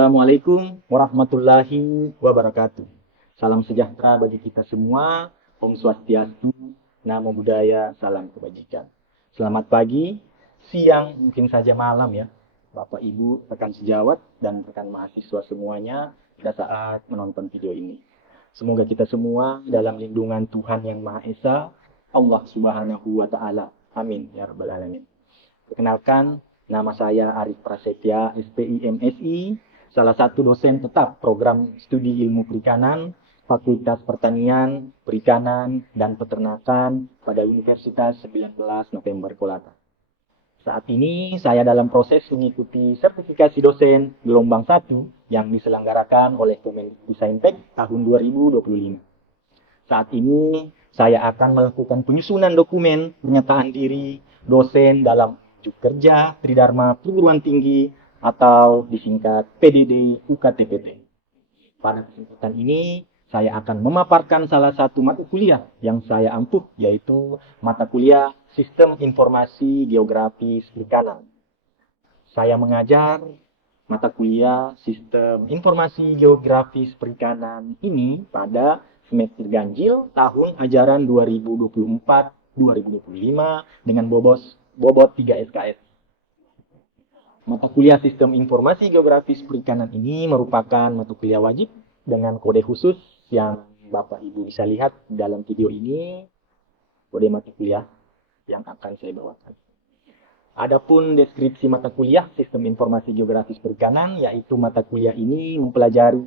Assalamualaikum warahmatullahi wabarakatuh. Salam sejahtera bagi kita semua. Om Swastiastu, Namo Buddhaya, salam kebajikan. Selamat pagi, siang, mungkin saja malam ya. Bapak, Ibu, rekan sejawat, dan rekan mahasiswa semuanya pada saat menonton video ini. Semoga kita semua dalam lindungan Tuhan Yang Maha Esa, Allah Subhanahu wa Ta'ala. Amin ya Rabbal 'Alamin. Perkenalkan, nama saya Arif Prasetya, SPI MSI, salah satu dosen tetap program studi ilmu perikanan, Fakultas Pertanian, Perikanan, dan Peternakan pada Universitas 19 November Kolaka. Saat ini saya dalam proses mengikuti sertifikasi dosen gelombang 1 yang diselenggarakan oleh Kemendikbudristek tahun 2025. Saat ini saya akan melakukan penyusunan dokumen pernyataan diri dosen dalam Unjuk Kerja Tridharma Perguruan Tinggi atau disingkat PDD UKTPT. Pada kesempatan ini, saya akan memaparkan salah satu mata kuliah yang saya ampuh, yaitu mata kuliah Sistem Informasi Geografis Perikanan. Saya mengajar mata kuliah Sistem Informasi Geografis Perikanan ini pada semester ganjil tahun ajaran 2024-2025 dengan bobot 3 SKS. Mata kuliah Sistem Informasi Geografis Perikanan ini merupakan mata kuliah wajib dengan kode khusus yang Bapak Ibu bisa lihat dalam video ini, kode mata kuliah yang akan saya bawakan. Adapun deskripsi mata kuliah Sistem Informasi Geografis Perikanan, yaitu mata kuliah ini mempelajari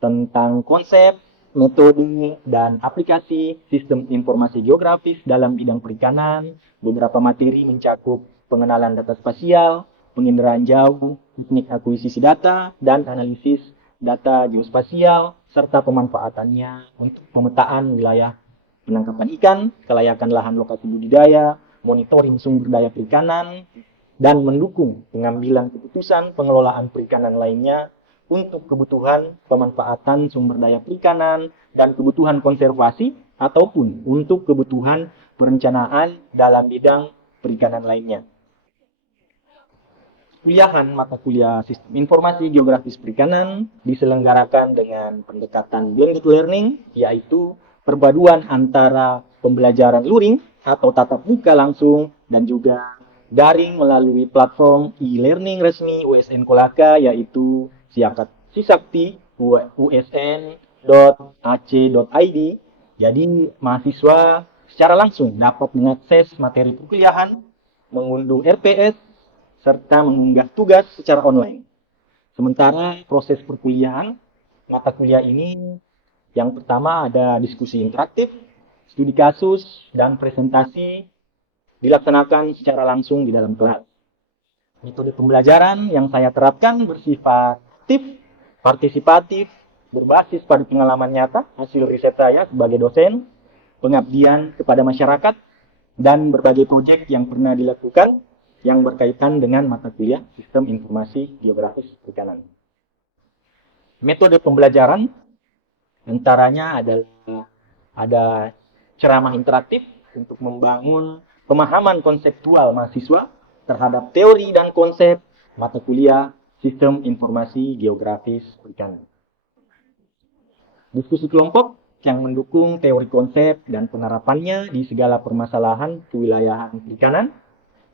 tentang konsep, metode, dan aplikasi sistem informasi geografis dalam bidang perikanan. Beberapa materi mencakup pengenalan data spasial, penginderaan jauh, teknik akuisisi data, dan analisis data geospasial, serta pemanfaatannya untuk pemetaan wilayah penangkapan ikan, kelayakan lahan lokasi budidaya, monitoring sumber daya perikanan, dan mendukung pengambilan keputusan pengelolaan perikanan lainnya untuk kebutuhan pemanfaatan sumber daya perikanan dan kebutuhan konservasi ataupun untuk kebutuhan perencanaan dalam bidang perikanan lainnya. Kuliahan mata kuliah Sistem Informasi Geografis Perikanan diselenggarakan dengan pendekatan blended learning, yaitu perpaduan antara pembelajaran luring atau tatap muka langsung dan juga daring melalui platform e-learning resmi USN Kolaka, yaitu Sisakti usn.ac.id. Jadi mahasiswa secara langsung dapat mengakses materi perkuliahan, mengunduh RPS, serta mengunggah tugas secara online. Sementara proses perkuliahan, mata kuliah ini yang pertama ada diskusi interaktif, studi kasus, dan presentasi dilaksanakan secara langsung di dalam kelas. Metode pembelajaran yang saya terapkan bersifat aktif, partisipatif, berbasis pada pengalaman nyata, hasil riset saya sebagai dosen, pengabdian kepada masyarakat, dan berbagai proyek yang pernah dilakukan yang berkaitan dengan mata kuliah Sistem Informasi Geografis Perikanan. Metode pembelajaran antaranya ada ceramah interaktif untuk membangun pemahaman konseptual mahasiswa terhadap teori dan konsep mata kuliah Sistem Informasi Geografis Perikanan. Diskusi kelompok yang mendukung teori konsep dan penerapannya di segala permasalahan kewilayahan perikanan.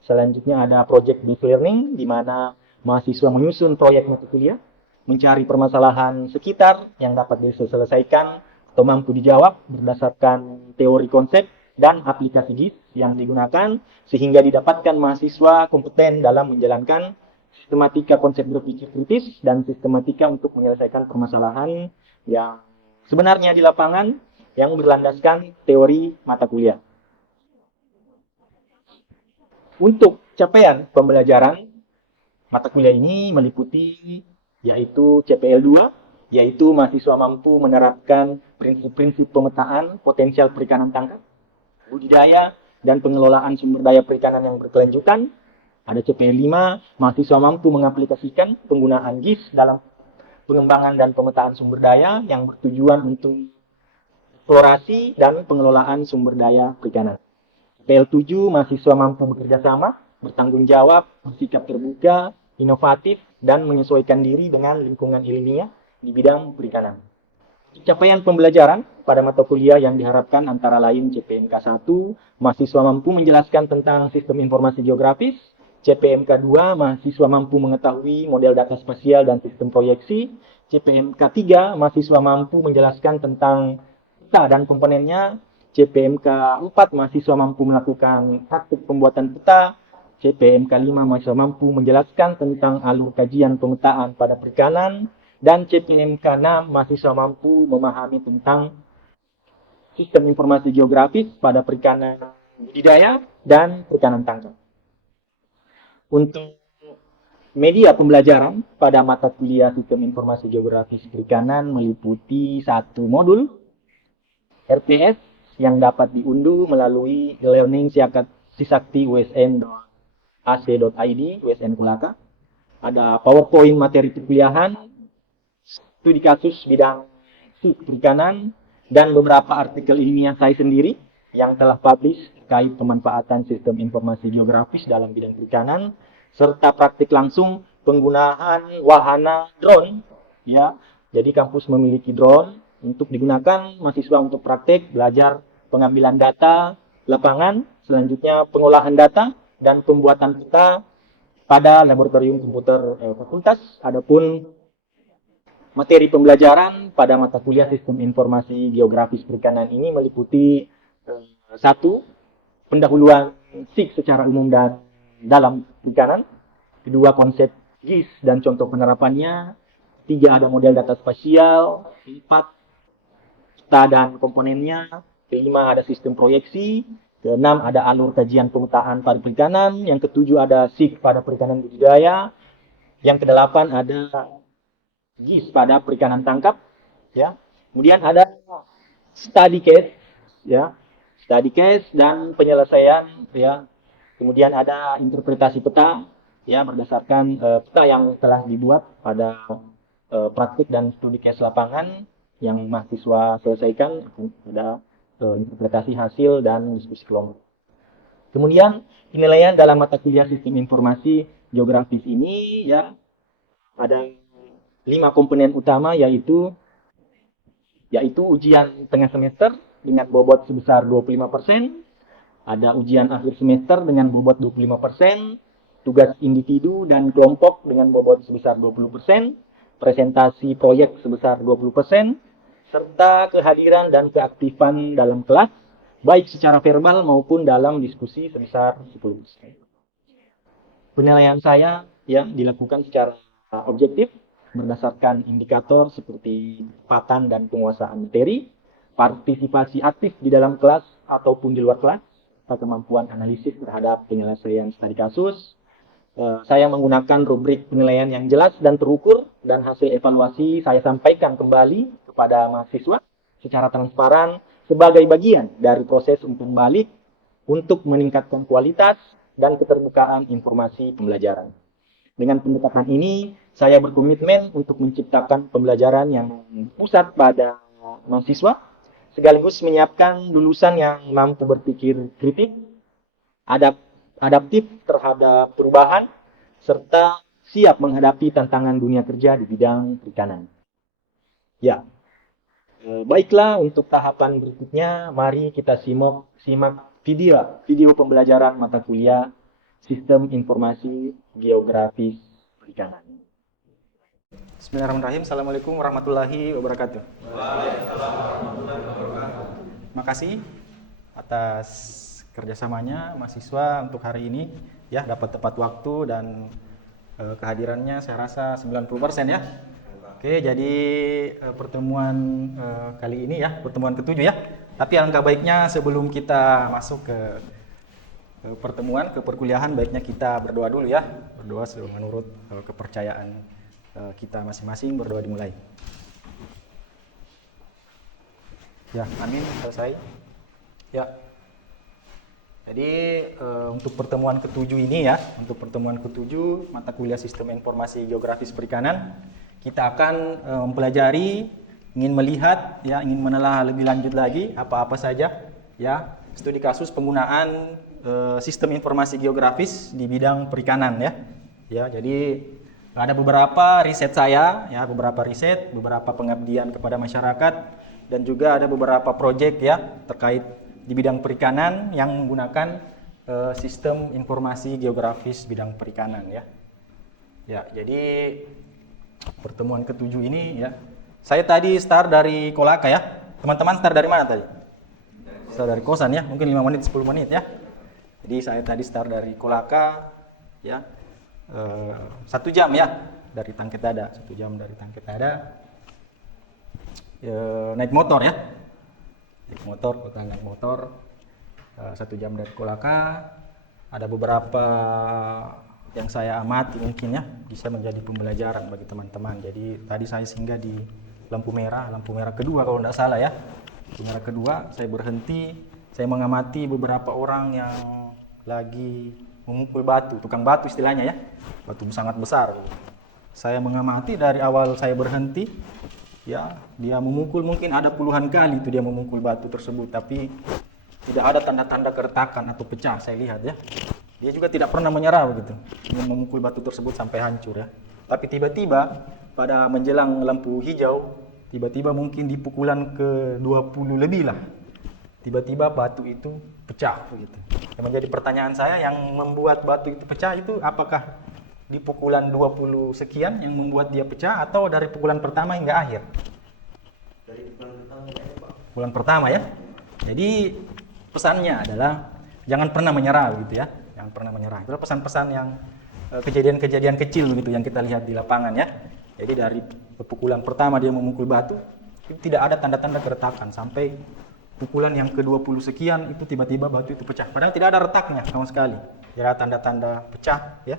Selanjutnya ada project based learning, di mana mahasiswa menyusun proyek mata kuliah, mencari permasalahan sekitar yang dapat diselesaikan atau mampu dijawab berdasarkan teori konsep dan aplikasi GIS yang digunakan, sehingga didapatkan mahasiswa kompeten dalam menjalankan sistematika konsep berpikir kritis dan sistematika untuk menyelesaikan permasalahan yang sebenarnya di lapangan yang berlandaskan teori mata kuliah. Untuk capaian pembelajaran, mata kuliah ini meliputi yaitu CPL 2, yaitu mahasiswa mampu menerapkan prinsip-prinsip pemetaan potensial perikanan tangkap, budidaya, dan pengelolaan sumber daya perikanan yang berkelanjutan. Ada CPL 5, mahasiswa mampu mengaplikasikan penggunaan GIS dalam pengembangan dan pemetaan sumber daya yang bertujuan untuk eksplorasi dan pengelolaan sumber daya perikanan. CPL 7, mahasiswa mampu bekerja sama, bertanggung jawab, bersikap terbuka, inovatif, dan menyesuaikan diri dengan lingkungan ilmiah di bidang perikanan. Capaian pembelajaran pada mata kuliah yang diharapkan antara lain CPMK 1, mahasiswa mampu menjelaskan tentang sistem informasi geografis. CPMK 2, mahasiswa mampu mengetahui model data spasial dan sistem proyeksi. CPMK 3, mahasiswa mampu menjelaskan tentang peta dan komponennya. CPMK 4, mahasiswa mampu melakukan praktik pembuatan peta. CPMK 5, mahasiswa mampu menjelaskan tentang alur kajian pemetaan pada perikanan. Dan CPMK 6, mahasiswa mampu memahami tentang sistem informasi geografis pada perikanan budidaya dan perikanan tangkap. Untuk media pembelajaran pada mata kuliah sistem informasi geografis perikanan meliputi satu modul RTS yang dapat diunduh melalui e-learning Sisakti usn.ac.id, USN Kulaka. Ada PowerPoint materi perkuliahan, studi kasus bidang perikanan, dan beberapa artikel ilmiah saya sendiri yang telah publish terkait pemanfaatan sistem informasi geografis dalam bidang perikanan, serta praktik langsung penggunaan wahana drone. Ya, jadi kampus memiliki drone untuk digunakan mahasiswa untuk praktik, belajar pengambilan data lapangan, selanjutnya pengolahan data dan pembuatan peta pada laboratorium komputer fakultas. Adapun materi pembelajaran pada mata kuliah sistem informasi geografis perikanan ini meliputi satu, pendahuluan SIG secara umum dan dalam perikanan. Kedua, konsep GIS dan contoh penerapannya. Tiga, ada model data spasial. Empat, peta dan komponennya. Kelima, ada sistem proyeksi. Keenam, ada alur kajian pemetaan pada perikanan. Yang ketujuh, ada SIG pada perikanan budidaya. Yang kedelapan, ada GIS pada perikanan tangkap. Ya. Kemudian ada study case, ya, study case dan penyelesaian, ya. Kemudian ada interpretasi peta, ya, berdasarkan peta yang telah dibuat pada praktik dan studi case lapangan yang mahasiswa selesaikan. Ada interpretasi hasil dan diskusi kelompok. Kemudian penilaian dalam mata kuliah sistem informasi geografis ini, ya, ada 5 komponen utama, yaitu ujian tengah semester dengan bobot sebesar 25%, ada ujian akhir semester dengan bobot 25%, tugas individu dan kelompok dengan bobot sebesar 20%, presentasi proyek sebesar 20%, serta kehadiran dan keaktifan dalam kelas, baik secara verbal maupun dalam diskusi sebesar 10%. Penilaian saya, ya, dilakukan secara objektif berdasarkan indikator seperti kecepatan dan penguasaan materi, partisipasi aktif di dalam kelas ataupun di luar kelas, kemampuan analisis terhadap penyelesaian studi kasus. Saya menggunakan rubrik penilaian yang jelas dan terukur, dan hasil evaluasi saya sampaikan kembali kepada mahasiswa secara transparan sebagai bagian dari proses umpan balik untuk meningkatkan kualitas dan keterbukaan informasi pembelajaran. Dengan pendekatan ini, saya berkomitmen untuk menciptakan pembelajaran yang pusat pada mahasiswa, sekaligus menyiapkan lulusan yang mampu berpikir kritis, adaptif terhadap perubahan, serta siap menghadapi tantangan dunia kerja di bidang perikanan. Ya, baiklah, untuk tahapan berikutnya, mari kita simak video pembelajaran mata kuliah Sistem Informasi Geografis Perikanan. Bismillahirrahmanirrahim. Assalamualaikum warahmatullahi wabarakatuh. Terima kasih atas kerjasamanya mahasiswa untuk hari ini, ya, dapat tepat waktu dan kehadirannya saya rasa 90% ya. Oke, jadi pertemuan kali ini, ya, pertemuan ke-7 ya. Tapi alangkah baiknya sebelum kita masuk ke pertemuan, ke perkuliahan, baiknya kita berdoa dulu, ya. Berdoa menurut kepercayaan kita masing-masing. Berdoa dimulai. Ya, amin, selesai. Ya. Jadi untuk pertemuan ke-7 ini, ya, untuk pertemuan ke-7 mata kuliah Sistem Informasi Geografis Perikanan, kita akan mempelajari, ingin melihat, ya, ingin menelaah lebih lanjut lagi apa-apa saja, ya, studi kasus penggunaan sistem informasi geografis di bidang perikanan, ya. Ya, jadi ada beberapa riset saya, ya, beberapa riset, beberapa pengabdian kepada masyarakat, dan juga ada beberapa proyek ya terkait di bidang perikanan yang menggunakan sistem informasi geografis bidang perikanan ya. Ya, jadi pertemuan ketujuh ini ya. Saya tadi start dari Kolaka ya. Teman-teman start dari mana tadi? Start dari kosan ya, mungkin 5 menit, 10 menit ya. Jadi saya tadi start dari Kolaka ya. 1 jam ya dari Tangketada, 1 jam dari Tangketada. Naik motor ya. Naik motor, kota naik motor. 1 jam dari Kolaka. Ada beberapa yang saya amati mungkin ya bisa menjadi pembelajaran bagi teman-teman. Jadi tadi saya singgah di lampu merah kedua kalau tidak salah ya. Lampu merah kedua, saya berhenti, saya mengamati beberapa orang yang lagi memukul batu, tukang batu istilahnya ya. Batu sangat besar. Saya mengamati dari awal saya berhenti, ya dia memukul mungkin ada puluhan kali itu dia memukul batu tersebut, tapi tidak ada tanda-tanda keretakan atau pecah saya lihat ya. Dia juga tidak pernah menyerah begitu, ingin memukul batu tersebut sampai hancur ya. Tapi tiba-tiba pada menjelang lampu hijau, tiba-tiba mungkin di pukulan ke-20 lebih lah, tiba-tiba batu itu pecah begitu. Yang menjadi pertanyaan saya, yang membuat batu itu pecah itu apakah di pukulan 20 sekian yang membuat dia pecah atau dari pukulan pertama hingga akhir? Dari pukulan pertama ya. Jadi pesannya adalah jangan pernah menyerah gitu ya. Jangan pernah menyerah. Itu pesan-pesan yang kejadian-kejadian kecil begitu yang kita lihat di lapangan ya. Jadi dari pukulan pertama dia memukul batu, itu tidak ada tanda-tanda keretakan sampai pukulan yang ke-20 sekian itu tiba-tiba batu itu pecah. Padahal tidak ada retaknya sama sekali. Tidak ada tanda-tanda pecah ya.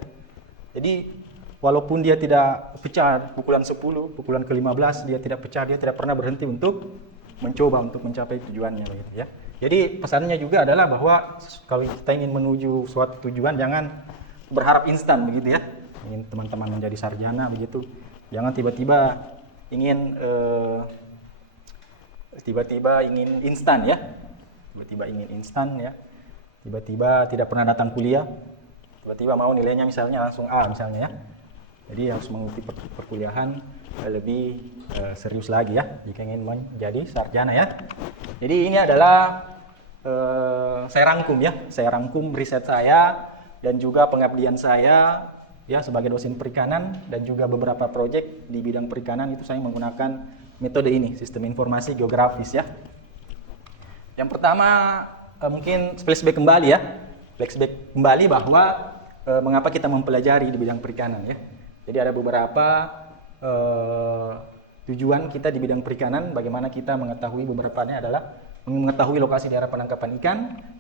Jadi walaupun dia tidak pecah pukulan 10, pukulan ke-15 dia tidak pecah, dia tidak pernah berhenti untuk mencoba untuk mencapai tujuannya begitu ya. Jadi pesannya juga adalah bahwa kalau kita ingin menuju suatu tujuan jangan berharap instan begitu ya. Ingin teman-teman menjadi sarjana begitu, jangan tiba-tiba ingin instan ya. Tiba-tiba ingin instan ya. Tiba-tiba tidak pernah datang kuliah. Tiba-tiba mau nilainya misalnya langsung A misalnya ya. Jadi harus mengikuti perkuliahan lebih serius lagi ya jika ingin menjadi sarjana ya. Jadi ini adalah saya rangkum riset saya dan juga pengabdian saya ya sebagai dosen perikanan, dan juga beberapa proyek di bidang perikanan itu saya menggunakan metode ini, sistem informasi geografis ya. Yang pertama mungkin flashback kembali ya. Flashback kembali bahwa mengapa kita mempelajari di bidang perikanan ya. Jadi ada beberapa tujuan kita di bidang perikanan, bagaimana kita mengetahui beberapanya adalah mengetahui lokasi daerah penangkapan ikan,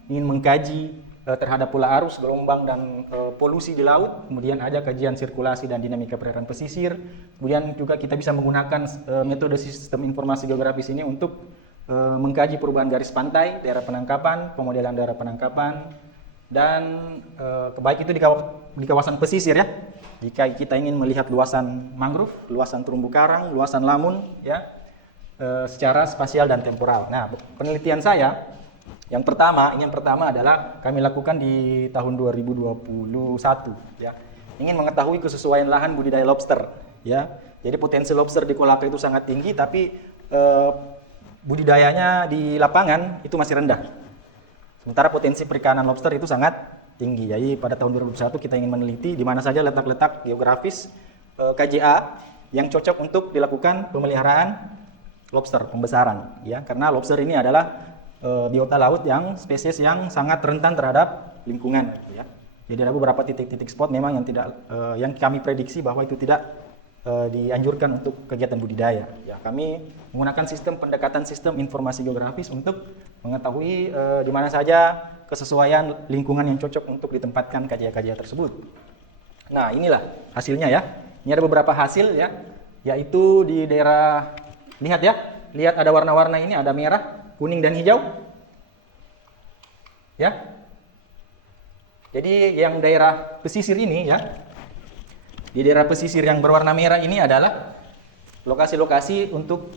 ingin mengkaji terhadap pola arus, gelombang, dan polusi di laut, kemudian ada kajian sirkulasi dan dinamika perairan pesisir, kemudian juga kita bisa menggunakan metode sistem informasi geografis ini untuk mengkaji perubahan garis pantai, daerah penangkapan, pemodelan daerah penangkapan, dan baik itu di kawasan pesisir ya. Jika kita ingin melihat luasan mangrove, luasan terumbu karang, luasan lamun ya, secara spasial dan temporal. Nah, penelitian saya yang pertama adalah kami lakukan di tahun 2021 ya. Ingin mengetahui kesesuaian lahan budidaya lobster ya. Jadi potensi lobster di Kolaka itu sangat tinggi, tapi budidayanya di lapangan itu masih rendah. Sementara potensi perikanan lobster itu sangat tinggi. Jadi pada tahun 2021 kita ingin meneliti di mana saja letak-letak geografis KJA yang cocok untuk dilakukan pemeliharaan lobster, pembesaran ya, karena lobster ini adalah biota laut yang spesies yang sangat rentan terhadap lingkungan ya. Jadi ada beberapa titik-titik spot memang yang tidak yang kami prediksi bahwa itu tidak dianjurkan untuk kegiatan budidaya ya. Kami menggunakan pendekatan sistem informasi geografis untuk mengetahui di mana saja kesesuaian lingkungan yang cocok untuk ditempatkan KJA-KJA tersebut. Nah, inilah hasilnya ya. Ini ada beberapa hasil ya, yaitu di daerah, lihat ya, lihat ada warna-warna ini, ada merah, kuning, dan hijau ya. Jadi yang daerah pesisir ini ya, di daerah pesisir yang berwarna merah ini adalah lokasi-lokasi untuk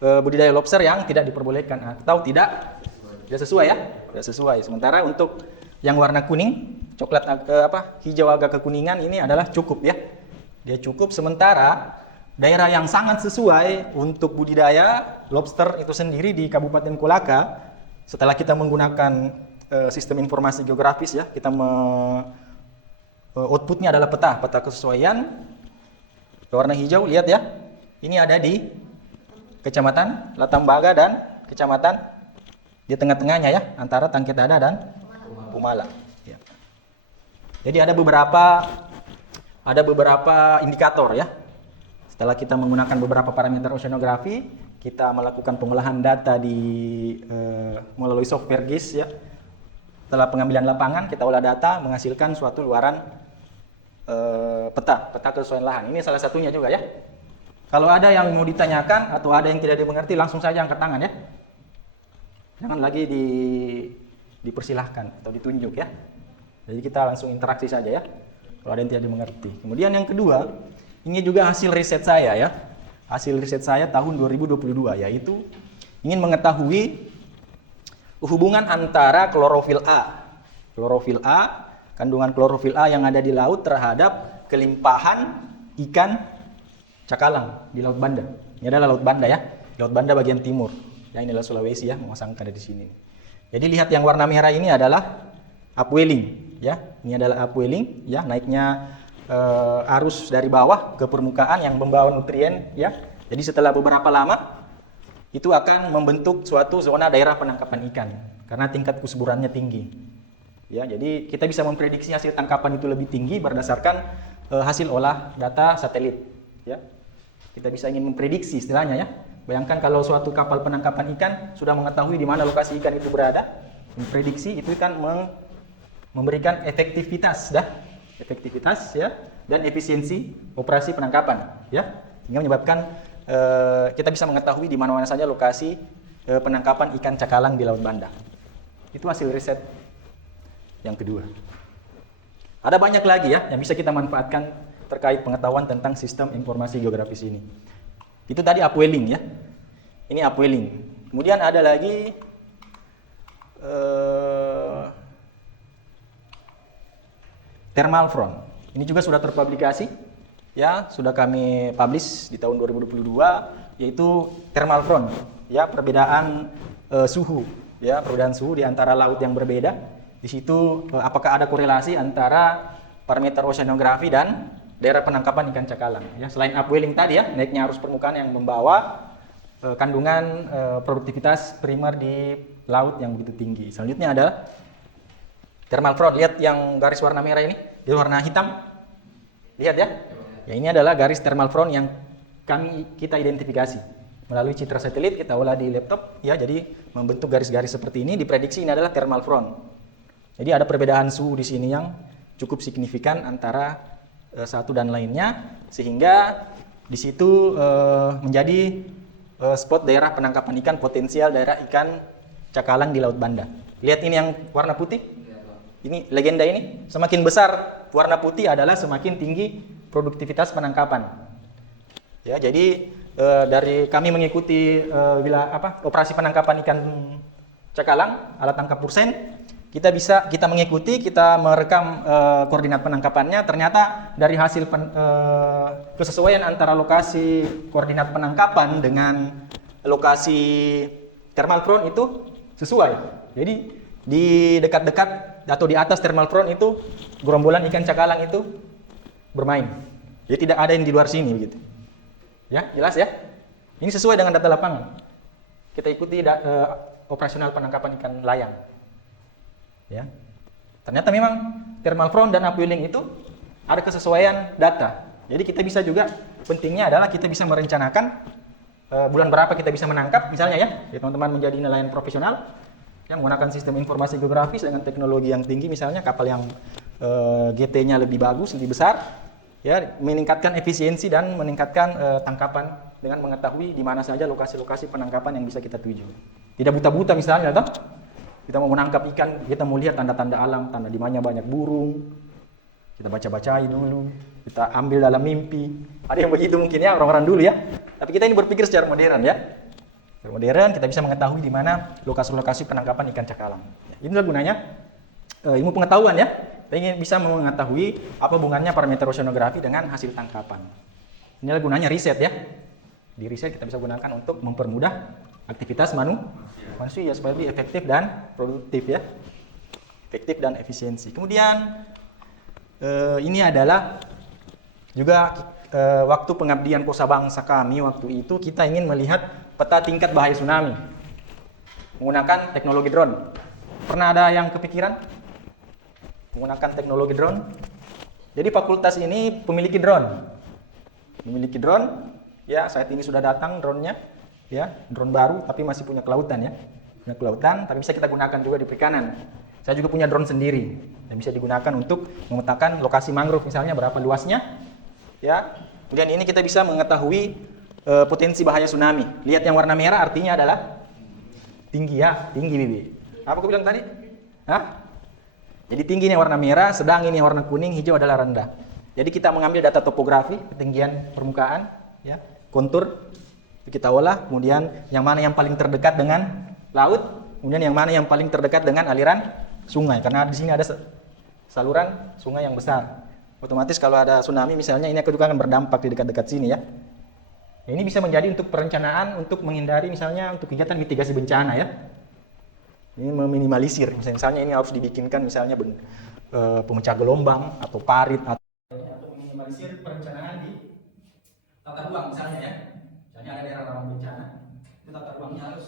budidaya lobster yang tidak diperbolehkan atau tidak sesuai ya, tidak sesuai. Sementara untuk yang warna kuning coklat hijau agak kekuningan ini adalah cukup ya. Dia cukup, sementara daerah yang sangat sesuai untuk budidaya lobster itu sendiri di Kabupaten Kolaka, setelah kita menggunakan sistem informasi geografis ya, kita outputnya adalah peta kesesuaian warna hijau. Lihat ya, ini ada di Kecamatan Latambaga dan Kecamatan di tengah-tengahnya ya, antara Tangket Dada dan Pumala. Ya. Jadi ada beberapa indikator ya. Setelah kita menggunakan beberapa parameter oceanografi, kita melakukan pengolahan data melalui software GIS ya. Setelah pengambilan lapangan, kita olah data menghasilkan suatu luaran peta kesesuaian lahan. Ini salah satunya juga ya. Kalau ada yang mau ditanyakan atau ada yang tidak dimengerti, langsung saja angkat tangan ya. Jangan lagi dipersilahkan atau ditunjuk ya. Jadi kita langsung interaksi saja ya, kalau ada yang tidak dimengerti. Kemudian yang kedua, ini juga hasil riset saya ya. Hasil riset saya tahun 2022, yaitu ingin mengetahui hubungan antara klorofil A, kandungan klorofil A yang ada di laut terhadap kelimpahan ikan cakalang di Laut Banda. Ini adalah Laut Banda ya, Laut Banda bagian timur. Ya, ini adalah Sulawesi ya, memasangkan ada di sini. Jadi lihat yang warna merah ini adalah upwelling ya. Ini adalah upwelling ya, naiknya arus dari bawah ke permukaan yang membawa nutrien ya. Jadi setelah beberapa lama itu akan membentuk suatu zona daerah penangkapan ikan karena tingkat kesuburannya tinggi. Ya, jadi kita bisa memprediksi hasil tangkapan itu lebih tinggi berdasarkan hasil olah data satelit ya. Kita bisa ingin memprediksi istilahnya ya. Bayangkan kalau suatu kapal penangkapan ikan sudah mengetahui di mana lokasi ikan itu berada, memprediksi itu kan memberikan efektivitas ya, dan efisiensi operasi penangkapan ya, sehingga menyebabkan kita bisa mengetahui di mana-mana saja lokasi penangkapan ikan cakalang di Laut Banda. Itu hasil riset yang kedua. Ada banyak lagi ya yang bisa kita manfaatkan terkait pengetahuan tentang sistem informasi geografis ini. Itu tadi upwelling ya. Ini upwelling. Kemudian ada lagi thermal front. Ini juga sudah terpublikasi ya, sudah kami publish di tahun 2022, yaitu thermal front ya, perbedaan suhu ya, perbedaan suhu di antara laut yang berbeda. Di situ apakah ada korelasi antara parameter oceanografi dan daerah penangkapan ikan cakalang ya. Selain upwelling tadi ya, naiknya arus permukaan yang membawa kandungan produktivitas primer di laut yang begitu tinggi. Selanjutnya adalah thermal front. Lihat yang garis warna merah ini, di warna hitam. Lihat ya. Ya, ini adalah garis thermal front yang kita identifikasi melalui citra satelit, kita olah di laptop ya. Jadi membentuk garis-garis seperti ini, diprediksi ini adalah thermal front. Jadi ada perbedaan suhu di sini yang cukup signifikan antara satu dan lainnya, sehingga di situ menjadi spot daerah penangkapan ikan potensial daerah ikan cakalang di Laut Banda. Lihat ini yang warna putih. Ini legenda ini, semakin besar warna putih adalah semakin tinggi produktivitas penangkapan. Ya, jadi dari kami mengikuti operasi penangkapan ikan cakalang, alat tangkap Pursen, kita mengikuti, kita merekam koordinat penangkapannya. Ternyata dari hasil kesesuaian antara lokasi koordinat penangkapan dengan lokasi thermal front itu sesuai. Jadi di dekat-dekat atau di atas thermal front itu gerombolan ikan cakalang itu bermain. Jadi tidak ada yang di luar sini begitu. Ya, jelas ya? Ini sesuai dengan data lapangan. Kita ikuti operasional penangkapan ikan layang. Ya. Ternyata memang thermal front dan upwelling itu ada kesesuaian data. Jadi kita bisa juga, pentingnya adalah kita bisa merencanakan bulan berapa kita bisa menangkap misalnya ya. Jadi teman-teman menjadi nelayan profesional yang menggunakan sistem informasi geografis dengan teknologi yang tinggi, misalnya kapal yang GT-nya lebih bagus, lebih besar, ya, meningkatkan efisiensi dan meningkatkan tangkapan dengan mengetahui di mana saja lokasi-lokasi penangkapan yang bisa kita tuju. Tidak buta-buta misalnya, toh? Kita mau menangkap ikan, kita mau lihat tanda-tanda alam, tanda di mana banyak burung, kita baca-bacai dulu, kita ambil dalam mimpi. Ada yang begitu mungkin ya, orang-orang dulu ya. Tapi kita ini berpikir secara modern ya. Secara modern kita bisa mengetahui di mana lokasi-lokasi penangkapan ikan cakalang. Inilah gunanya ilmu pengetahuan ya. Kita Kita ingin bisa mengetahui apa hubungannya parameter oceanografi dengan hasil tangkapan. Inilah gunanya riset ya. Di riset kita bisa gunakan untuk mempermudah aktivitas manusia supaya lebih efektif dan produktif ya. Efektif dan efisiensi. Kemudian ini adalah juga waktu pengabdian Kosa Bangsa kami waktu itu kita ingin melihat peta tingkat bahaya tsunami menggunakan teknologi drone. Pernah ada yang kepikiran menggunakan teknologi drone? Jadi fakultas ini memiliki drone. Memiliki drone, ya saat ini sudah datang drone-nya, ya drone baru tapi masih punya kelautan ya, punya kelautan tapi bisa kita gunakan juga di perikanan. Saya juga punya drone sendiri yang bisa digunakan untuk memetakan lokasi mangrove misalnya berapa luasnya, ya. Kemudian ini kita bisa mengetahui potensi bahaya tsunami. Lihat yang warna merah artinya adalah tinggi ya, tinggi Bibi. Apa aku bilang tadi? Hah? Jadi tinggi ini warna merah, sedang ini warna kuning, hijau adalah rendah. Jadi kita mengambil data topografi, ketinggian permukaan, ya, kontur, itu kita olah, kemudian yang mana yang paling terdekat dengan laut, kemudian yang mana yang paling terdekat dengan aliran sungai, karena di sini ada saluran sungai yang besar. Otomatis kalau ada tsunami misalnya, ini juga akan berdampak di dekat-dekat sini ya. Ini bisa menjadi untuk perencanaan, untuk menghindari misalnya untuk kegiatan mitigasi bencana ya. Ini meminimalisir, misalnya ini harus dibikinkan misalnya pemecah gelombang atau parit atau meminimalisir perencanaan di tata ruang misalnya ya. Misalnya ada daerah rawan bencana, itu tata ruangnya harus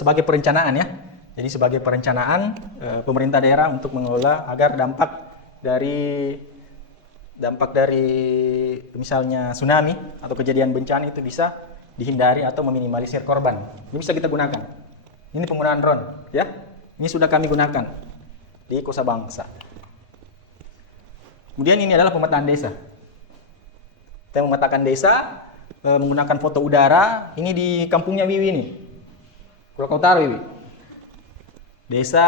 sebagai perencanaan ya. Jadi sebagai perencanaan pemerintah daerah untuk mengelola agar dampak dari misalnya tsunami atau kejadian bencana itu bisa dihindari atau meminimalisir korban. Ini bisa kita gunakan. Ini penggunaan drone ya. Ini sudah kami gunakan di Kosa Bangsa. Kemudian ini adalah pemetaan desa. Kita memetakan desa menggunakan foto udara. Ini di kampungnya Wiwi ini. Kurakau Utara Wiwi. Desa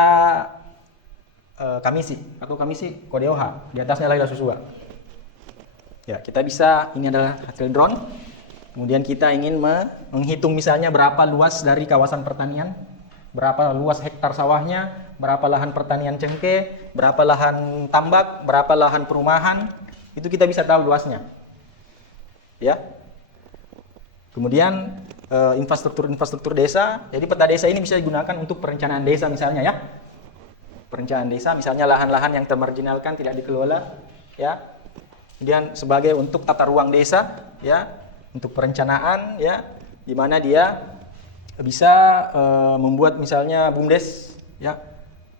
Kamisi atau Kamisi Kodeoha. Di atasnya lagi Susua. Ya, kita bisa, ini adalah hasil drone. Kemudian kita ingin menghitung misalnya berapa luas dari kawasan pertanian, berapa luas hektar sawahnya, berapa lahan pertanian cengkeh, berapa lahan tambak, berapa lahan perumahan, itu kita bisa tahu luasnya. Ya. Kemudian infrastruktur desa, jadi peta desa ini bisa digunakan untuk perencanaan desa misalnya ya. Perencanaan desa misalnya lahan-lahan yang termarginalkan tidak dikelola ya. Kemudian sebagai untuk tata ruang desa ya, untuk perencanaan ya, di mana dia bisa membuat misalnya BUMDes ya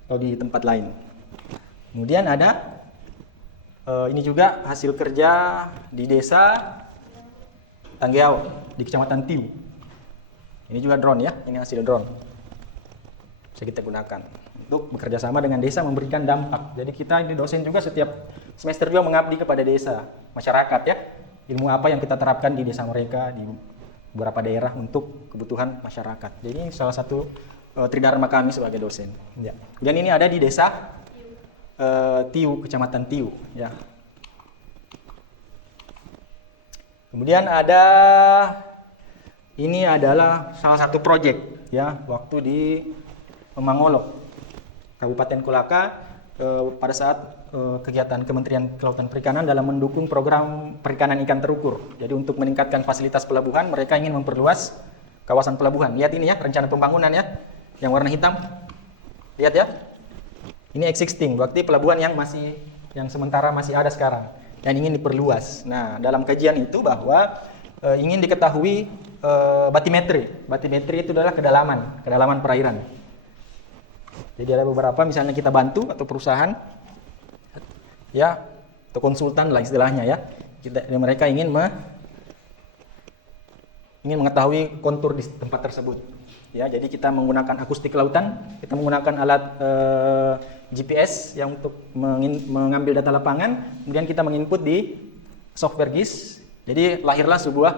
atau di tempat lain. Kemudian ada ini juga hasil kerja di desa Tanggeau di Kecamatan Tiu. Ini juga drone ya, ini hasil drone. Bisa kita gunakan untuk bekerja sama dengan desa memberikan dampak. Jadi kita ini dosen juga setiap semester juga mengabdi kepada desa, masyarakat ya. Ilmu apa yang kita terapkan di desa mereka, di beberapa daerah untuk kebutuhan masyarakat. Jadi salah satu tridharma kami sebagai dosen. Ya. Dan ini ada di desa Tiu, Kecamatan Tiu. Ya. Kemudian ada, ini adalah salah satu proyek ya, waktu di Mangolok, Kabupaten Kolaka, pada saat kegiatan Kementerian Kelautan Perikanan dalam mendukung program perikanan ikan terukur. Jadi untuk meningkatkan fasilitas pelabuhan, mereka ingin memperluas kawasan pelabuhan. Lihat ini ya, rencana pembangunan ya, yang warna hitam. Lihat ya, ini existing, berarti pelabuhan yang sementara masih ada sekarang dan ingin diperluas. Nah, dalam kajian itu bahwa ingin diketahui batimetri. Batimetri itu adalah kedalaman perairan. Jadi ada beberapa misalnya kita bantu atau perusahaan ya atau konsultan lah istilahnya ya. Mereka ingin mengetahui kontur di tempat tersebut. Ya, jadi kita menggunakan akustik lautan, kita menggunakan alat GPS yang untuk mengambil data lapangan, kemudian kita menginput di software GIS. Jadi lahirlah sebuah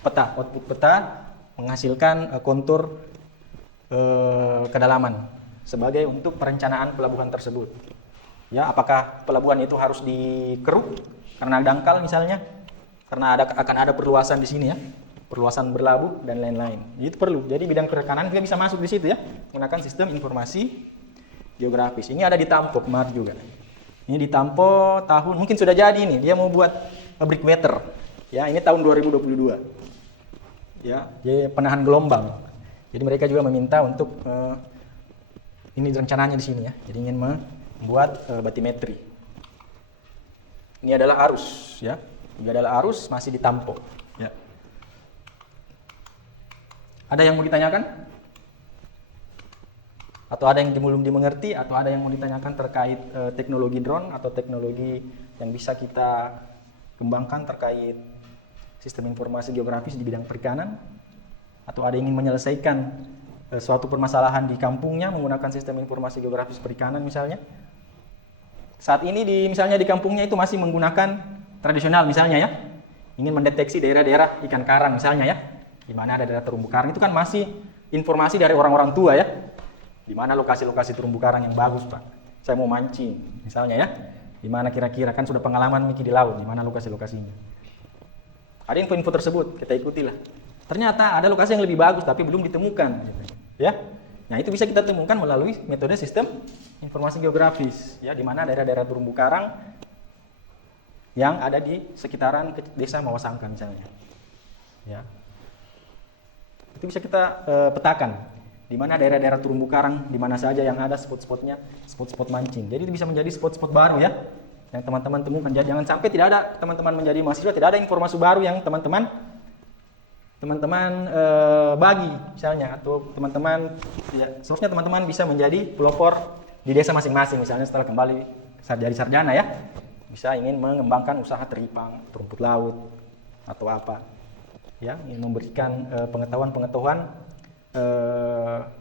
peta, output peta menghasilkan kontur kedalaman sebagai untuk perencanaan pelabuhan tersebut. Ya, apakah pelabuhan itu harus dikeruk karena dangkal misalnya, karena akan ada perluasan di sini ya, perluasan berlabuh dan lain-lain. Itu perlu. Jadi bidang perikanan kita bisa masuk di situ ya, menggunakan sistem informasi geografis. Ini ada di Tampo kemarin juga. Ini di Tampo tahun mungkin sudah jadi ini. Dia mau buat pabrik water. Ya, ini tahun 2022. Ya, jadi penahan gelombang. Jadi mereka juga meminta untuk ini rencananya di sini ya. Jadi ingin membuat batimetri. Ini adalah arus ya. Ini adalah arus masih di Tampo. Ya. Ada yang mau ditanyakan? Atau ada yang belum dimengerti? Atau ada yang mau ditanyakan terkait teknologi drone atau teknologi yang bisa kita kembangkan terkait sistem informasi geografis di bidang perikanan? Atau ada yang ingin menyelesaikan suatu permasalahan di kampungnya menggunakan sistem informasi geografis perikanan misalnya? Saat ini misalnya di kampungnya itu masih menggunakan tradisional misalnya ya. Ingin mendeteksi daerah-daerah ikan karang misalnya ya. Di mana ada daerah terumbu karang itu kan masih informasi dari orang-orang tua ya. Di mana lokasi-lokasi terumbu karang yang bagus, Pak. Saya mau mancing misalnya ya. Di mana kira-kira kan sudah pengalaman Miki di laut, di mana lokasi-lokasinya. Ada info-info tersebut, kita ikutilah. Ternyata ada lokasi yang lebih bagus tapi belum ditemukan ya. Nah, itu bisa kita temukan melalui metode sistem informasi geografis ya, di mana daerah-daerah terumbu karang yang ada di sekitaran desa Mawasangka misalnya. Ya. Itu bisa kita petakan di mana daerah-daerah terumbu karang, di mana saja yang ada spot-spotnya, spot-spot mancing. Jadi itu bisa menjadi spot-spot baru ya yang teman-teman temukan. Jangan sampai tidak ada teman-teman menjadi mahasiswa tidak ada informasi baru yang teman-teman bagi misalnya, atau teman-teman ya, seharusnya teman-teman bisa menjadi pelopor di desa masing-masing misalnya setelah kembali jadi sarjana ya, bisa ingin mengembangkan usaha teripang, rumput laut atau apa ya, ingin memberikan pengetahuan-pengetahuan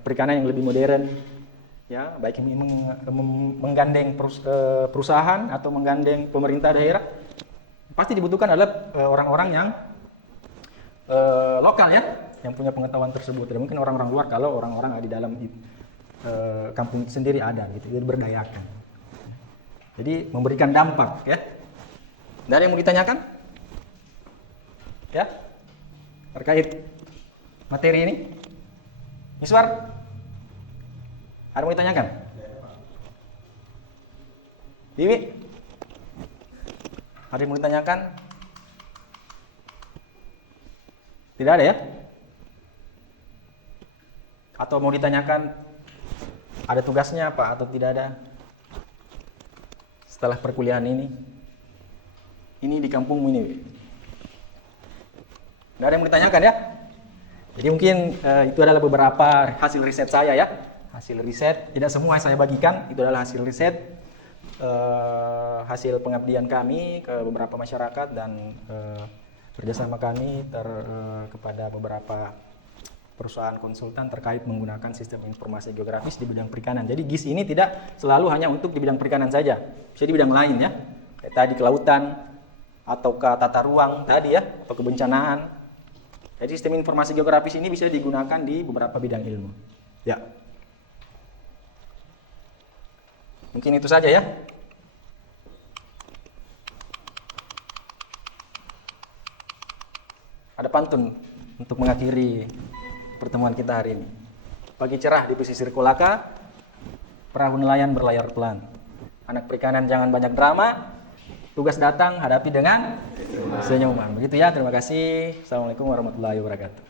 perikanan yang lebih modern ya, baik ingin menggandeng perusahaan atau menggandeng pemerintah daerah. Pasti dibutuhkan adalah orang-orang yang lokal ya, yang punya pengetahuan tersebut. Tidak mungkin orang-orang luar kalau orang-orang di dalam kampung sendiri ada gitu, jadi berdayakan. Jadi memberikan dampak ya. Tidak ada yang mau ditanyakan? Ya? Terkait materi ini? Miswar? Ada yang mau ditanyakan? Bibi? Ada yang mau ditanyakan? Tidak ada ya? Atau mau ditanyakan ada tugasnya apa atau tidak ada setelah perkuliahan ini? Ini di kampungmu ini. Tidak ada yang mau ditanyakan ya? Jadi mungkin itu adalah beberapa hasil riset saya ya. Hasil riset, tidak semua saya bagikan, itu adalah hasil riset, hasil pengabdian kami ke beberapa masyarakat dan kerjasama kami kepada beberapa perusahaan konsultan terkait menggunakan sistem informasi geografis di bidang perikanan. Jadi GIS ini tidak selalu hanya untuk di bidang perikanan saja, bisa di bidang lain ya, kayak tadi kelautan atau ke tata ruang tadi ya, atau kebencanaan. Jadi sistem informasi geografis ini bisa digunakan di beberapa bidang ilmu. Ya, mungkin itu saja ya. Ada pantun untuk mengakhiri pertemuan kita hari ini. Pagi cerah di pesisir Kolaka, perahu nelayan berlayar pelan. Anak perikanan jangan banyak drama, tugas datang hadapi dengan senyuman. Begitu ya, terima kasih. Assalamualaikum warahmatullahi wabarakatuh.